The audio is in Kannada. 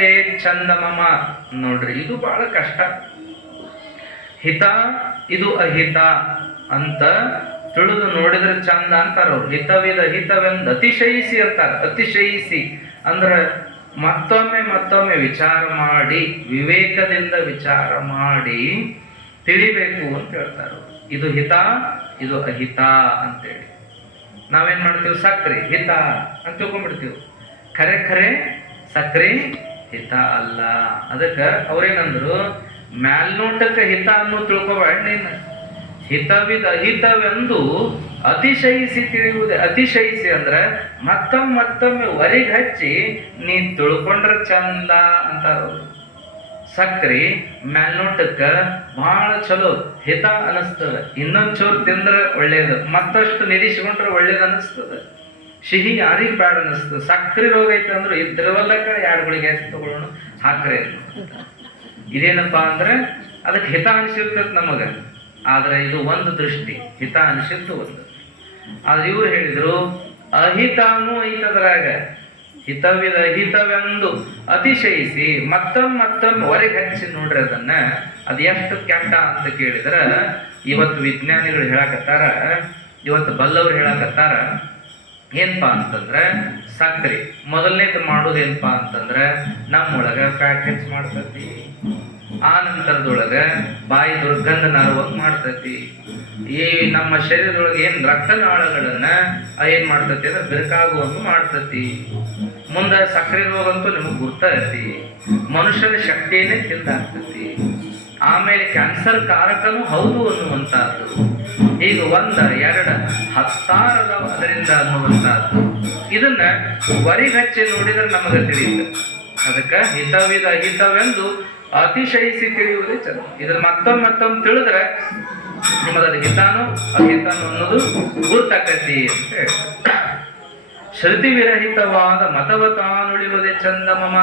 ತಿಳಿಯುವುದೇ ಚಂದ ಮಮ. ನೋಡ್ರಿ, ಇದು ಬಹಳ ಕಷ್ಟ. ಹಿತ, ಇದು ಅಹಿತ ಅಂತ ತಿಳಿದು ನೋಡಿದ್ರೆ ಚಂದ ಅಂತಾರ ಅವ್ರು. ಹಿತವಿದ ಹಿತವೆಂದು ಅತಿಶಯಿಸಿ ಅಂತಾರ. ಅತಿಶಯಿಸಿ ಅಂದ್ರ ಮತ್ತೊಮ್ಮೆ ಮತ್ತೊಮ್ಮೆ ವಿಚಾರ ಮಾಡಿ, ವಿವೇಕದಿಂದ ವಿಚಾರ ಮಾಡಿ ತಿಳಿಬೇಕು ಅಂತ ಹೇಳ್ತಾರ. ಇದು ಹಿತ, ಇದು ಅಹಿತ ಅಂತೇಳಿ. ನಾವೇನ್ ಮಾಡ್ತೀವಿ? ಸಕ್ರೆ, ಹಿತ ಅಂತ ತಿಳ್ಕೊಂಡ್ಬಿಡ್ತೀವಿ. ಖರೆ ಖರೆ ಸಕ್ರೆ ಹಿತ ಅಲ್ಲ. ಅದಕ್ಕೆ ಅವ್ರೇನಂದ್ರು, ಮ್ಯಾಲ್ನೋಟಕ್ಕೆ ಹಿತ ಅನ್ನೋ ತಿಳ್ಕೊಬೇಡ ನೀನು. ಹಿತವಿದ ಅಹಿತವೆಂದು ಅತಿಶಯಿಸಿ ತಿಳಿಯುವುದೇ, ಅತಿಶಯಿಸಿ ಅಂದ್ರೆ ಮತ್ತೊಮ್ಮೆ ಮತ್ತೊಮ್ಮೆ ವರಿಗೆ ಹಚ್ಚಿ ನೀ ತುಳ್ಕೊಂಡ್ರೆ ಚಂದ ಅಂತ. ಸಕ್ರಿ, ಮ್ಯಾಲ್ನೋಟಕ್ಕ ಬಹಳ ಚಲೋ ಹಿತ ಅನಿಸ್ತದೆ. ಇನ್ನೊಂದು ಚೂರು ತಿಂದ್ರೆ ಒಳ್ಳೇದು. ಮತ್ತಷ್ಟು ನಿಧಿಸ್ಕೊಂಡ್ರೆ ಒಳ್ಳೇದು ಅನಿಸ್ತದ. ಸಿಹಿ ಯಾರಿಗೆ ಬ್ಯಾಡ ಅನಿಸ್ತದ ಸಕ್ಕರೆ ರೋಗ ಐತೆ ಅಂದ್ರೆ ಇದ್ರವಲ್ಲಕ ಎರಡು ಗುಳಿಗೆ ಹೆಸರು ತಗೊಳ್ಳೋಣ? ಹಾಕ್ರೆ ಇದೇನಪ್ಪ ಅಂದ್ರೆ ಅದಕ್ಕೆ ಹಿತ ಅನಿಸಿರ್ತದೆ ನಮಗ. ಆದ್ರೆ ಇದು ಒಂದು ದೃಷ್ಟಿ. ಹಿತ ಅನಿಸಿದ್ದು ಒಂದು. ಆದ್ರೆ ಇವ್ರು ಹೇಳಿದ್ರು ಅಹಿತಾನು ಐತದ್ರಾಗ. ಹಿತವಿದ ಹಿತವೆಂದು ಅತಿಶಯಿಸಿ ಮತ್ತೊಮ್ಮೆ ಮತ್ತೊಮ್ಮೆ ಹೊರಗೆ ಹಚ್ಚಿ ನೋಡ್ರಿ ಅದನ್ನ. ಅದು ಎಷ್ಟು ಕೆಟ್ಟ ಅಂತ ಕೇಳಿದ್ರ, ಇವತ್ತು ವಿಜ್ಞಾನಿಗಳು ಹೇಳಕತ್ತಾರ, ಇವತ್ತು ಬಲ್ಲವ್ರು ಹೇಳಕತ್ತಾರ ಏನಪ್ಪಾ ಅಂತಂದ್ರೆ ಸಕ್ಕರೆ ಮೊದಲನೇದು ಏನಪ್ಪ ಅಂತಂದ್ರೆ ನಮ್ಮೊಳಗೆ ಫ್ಯಾಟ್ ಹೆಚ್ಚು ಮಾಡ್ತತಿ. ಆ ನಂತರದೊಳಗೆ ಬಾಯಿ ದುರ್ಗಂಧ ನಾರುವಾಗ ಮಾಡ್ತತಿ. ಈ ನಮ್ಮ ಶರೀರದೊಳಗೆ ಏನು ರಕ್ತನಾಳಗಳನ್ನ ಏನು ಮಾಡ್ತತಿ ಅಂದ್ರೆ ಬಿರುಕಾಗುವಂಗ ಮಾಡ್ತತಿ. ಮುಂದೆ ಸಕ್ಕರೆ ರೋಗ ಅಂತೂ ನಿಮಗೆ ಗುರ್ತೈತಿ ಮನುಷ್ಯನ ಶಕ್ತಿಯನ್ನೇ ತಿಂದಾಗ್ತತಿ. ಆಮೇಲೆ ಕ್ಯಾನ್ಸರ್ ಕಾರಕನೂ ಹೌದು ಅನ್ನುವಂತಹದ್ದು ಈಗ ಒಂದ ಎರಡ ಹತ್ತಾರದ ಅದರಿಂದ ಅನ್ನುವಂತಹದ್ದು ಇದನ್ನ ವರಿಗಚ್ಚೆ ನೋಡಿದ್ರೆ ನಮಗೆ ತಿಳಿಯುತ್ತೆ. ಅದಕ್ಕೆ ಹಿತವಿದ ಹಿತವೆಂದು ಅತಿಶಯಿಸಿ ತಿಳಿಯುವುದೇ ಚಲೋ ಇದ್ರ ಮತ್ತೊಮ್ಮೆ ಮತ್ತೊಮ್ಮೆ ತಿಳಿದ್ರೆ ನಿಮಗದು ಹಿತಾನು ಅಹಿತಾನು ಅನ್ನೋದು ಗುರುತಾಕತಿ ಅಂತ ಹೇಳ್ತಾರೆ. ಶ್ರುತಿ ವಿರಹಿತವಾದ ಮತವ ತಾನುಳಿಯುವುದೇ ಚಂದ ಮಮ.